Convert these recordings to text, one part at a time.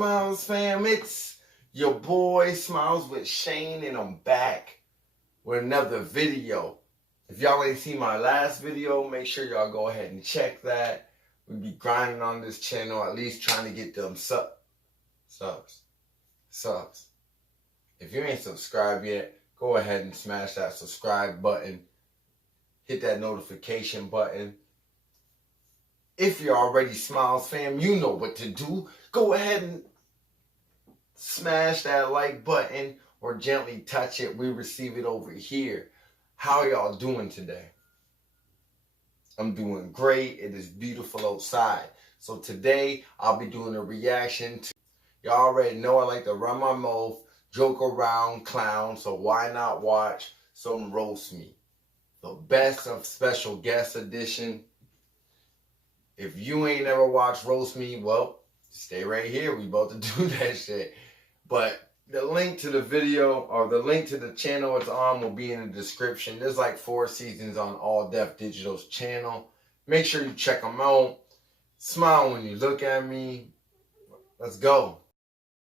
Smiles fam? It's your boy Smiles with Shane, and I'm back with another video. If y'all ain't seen my last video, make sure y'all go ahead and check that. We be grinding on this channel, at least trying to get them subs. If you ain't subscribed yet, go ahead and smash that subscribe button. Hit that notification button. If you're already Smiles fam, you know what to do. Go ahead and smash that like button or gently touch it. We receive it over here. How y'all doing today? I'm doing great. It is beautiful outside. So today I'll be doing a reaction to, y'all already know I like to run my mouth, joke around, clown, so why not watch some Roast Me? The best of special guest edition. If you ain't ever watched Roast Me, well, stay right here. We about to do that shit. But the link to the video or the link to the channel it's on will be in the description. There's like 4 seasons on All Def Digital's channel. Make sure you check them out. Smile when you look at me. Let's go.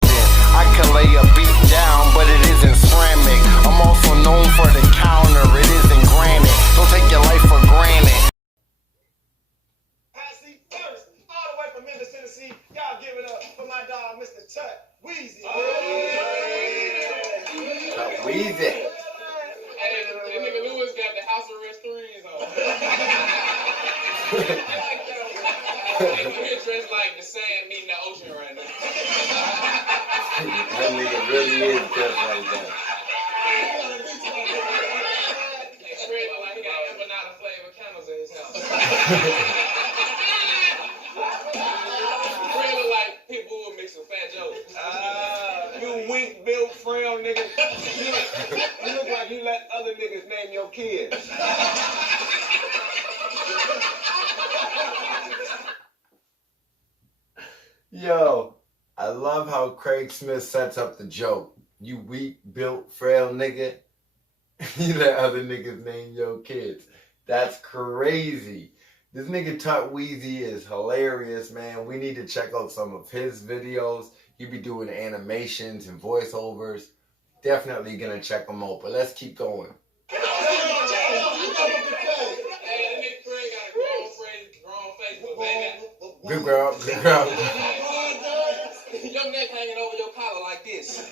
I can lay a beat down, but it isn't ceramic. I'm also known for the counter. It isn't granite. Don't take your life for granted. All the way from Memphis, Tennessee. Y'all give it up for my dog, Mr. Tut Weezy. Tut Weezy. Hey, that nigga Lewis got the house arrest 3s on. He's dressed like the sand meeting the ocean right now. That nigga really is dressed like that. Fred look like he got empanada flavor candles in his house. Fred look like people who mix with Fat Joe. You weak built frail nigga. You look like you let other niggas name your kids. Yo, I love how Craig Smith sets up the joke. You weak built frail nigga. You let other niggas name your kids. That's crazy. This nigga Tut Weezy is hilarious, man. We need to check out some of his videos. He be doing animations and voiceovers. Definitely gonna check him out, but let's keep going. Hey, that nigga Fred got a grown Facebook, baby. Good girl, good girl. Your neck hanging over your collar like this.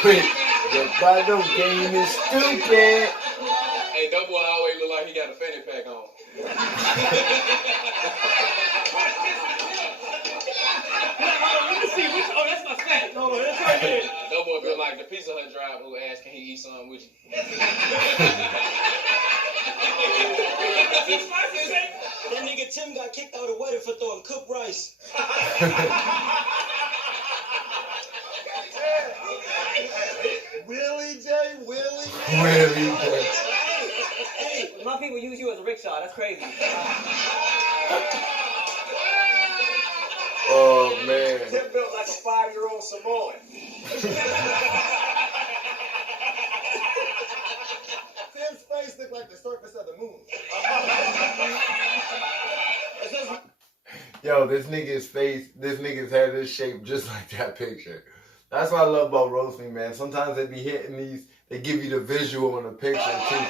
Quick, your bottom game is stupid. Hey, that boy always look like he got a fanny pack on. Let me see. Oh, that's my snack. Hold on, that's right there. That boy feel like the Pizza Hut driver who asked, can he eat something with you? That nigga Tim got kicked out of the wedding for throwing cooked rice. Willie J. Really good. Hey, my people use you as a rickshaw. That's crazy. Oh, man. Tim built like a 5-year-old Samoan. Tim's face looked like the surface of the moon. Yo, this nigga's face, this nigga's head is shaped just like that picture. That's what I love about Roast Me, man. Sometimes they be hitting these, they give you the visual in the picture, too.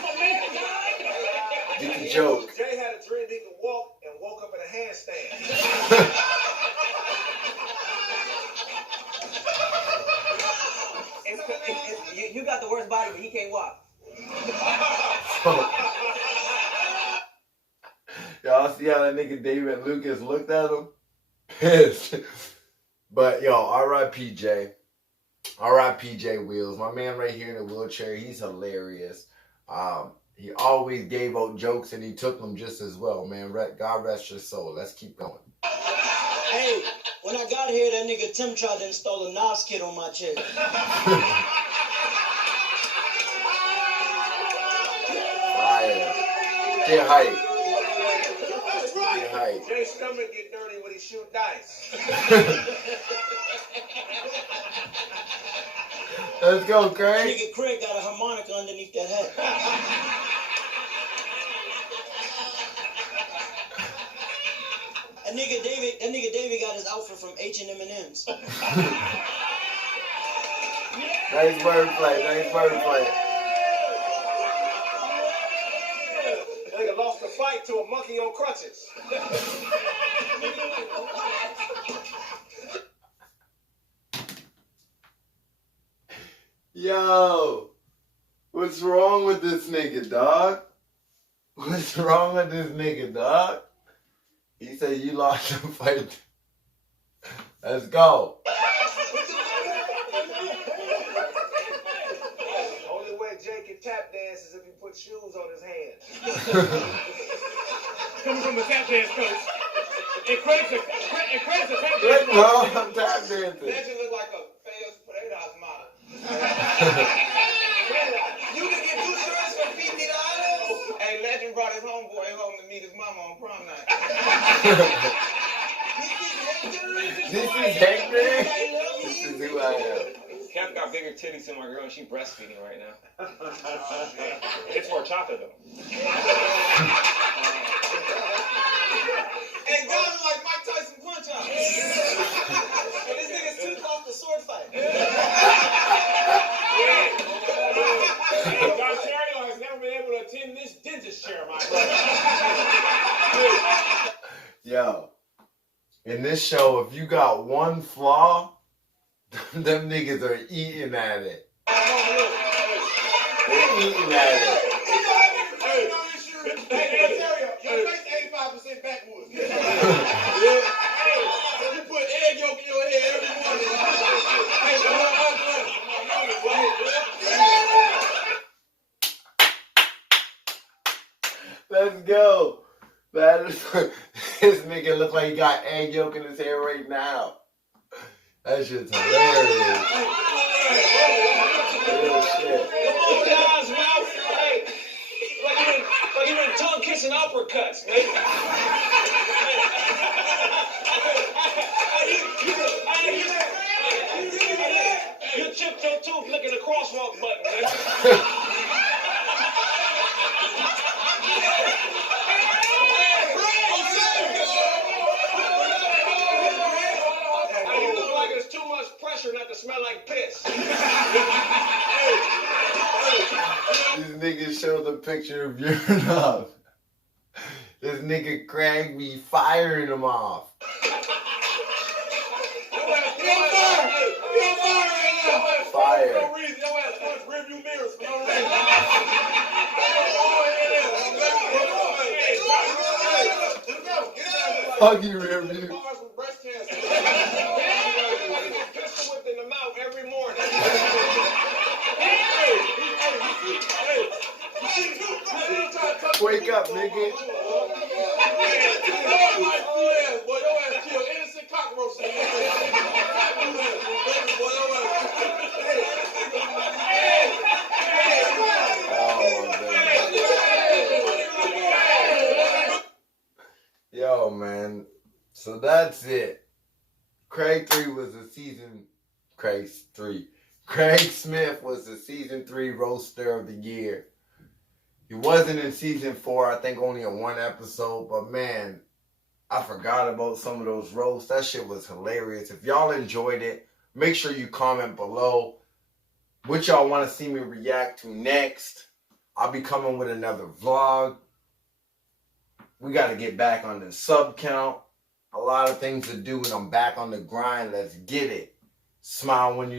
Get the joke. Jay had a dream he could walk and woke up in a handstand. You got the worst body, but he can't walk. Y'all see how that nigga David Lucas looked at him? Pissed. But yo, R.I.P. Jay. R.I.P. Jay Wheels. My man right here in the wheelchair, he's hilarious. He always gave out jokes and he took them just as well, man. God rest your soul. Let's keep going. Hey, when I got here, that nigga Tim tried to install a NOS kit on my chair. Fire. Get hype. Get hype. Jay's stomach get dirty when he shoot dice. Let's go, That Craig. nigga Craig got a harmonica underneath that head. That nigga David got his outfit from H&M&M's. Nice wordplay. Nice wordplay. Nigga lost the fight to a monkey on crutches. Yo, what's wrong with this nigga, dog? What's wrong with this nigga, dog? He said you lost the fight. Let's go. Only way Jake can tap dance is if he put shoes on his hands. Coming from a tap dance coach. It credits a tap Let's dance go. coach. I'm tap dancing. Legend look like a failed potatoes model. You can get 2 shirts for $50. Hey, Legend brought his homeboy home to meet his mama on prom night. This is Hector. This is who I am. Kev got bigger titties than my girl, and she breastfeeding right now. It's horchata though. Hey, guys are like Mike Tyson punch-out. This nigga's too off the sword fight. Don Terrio has never been able to attend this dentist chair, my brother. Yo, in this show, if you got one flaw, them niggas are eating at it. They're eating at it. Hey, Terrio, your face 85% backwoods. You put egg yolk in your head every morning. Let's go. That is, this nigga look like he got egg yolk in his hair right now. That shit's hilarious. Real shit. Come on, guys, mouth. Hey, like you been tongue kissing uppercuts, nigga. You chipped your tooth licking the crosswalk button, nigga. You look like there's too much pressure not to smell like piss. These niggas showed the picture of Uranov. This nigga Craig be firing him off. Fire. For no reason, your ass punch rearview mirrors for no reason. Fuck you, rear view. Bars with breast cancer. You get pistol whipped in the mouth every morning. Wake up, nigga. Boy, your ass killed innocent cockroaches. Yo, man. So that's it. Craig 3 was the season. Craig 3. Craig Smith was the season 3 roaster of the year. He wasn't in season 4, I think only in 1 episode, but man, I forgot about some of those roasts. That shit was hilarious. If y'all enjoyed it, make sure you comment below what y'all want to see me react to next. I'll be coming with another vlog. We got to get back on the sub count. A lot of things to do, and I'm back on the grind. Let's get it. Smile when you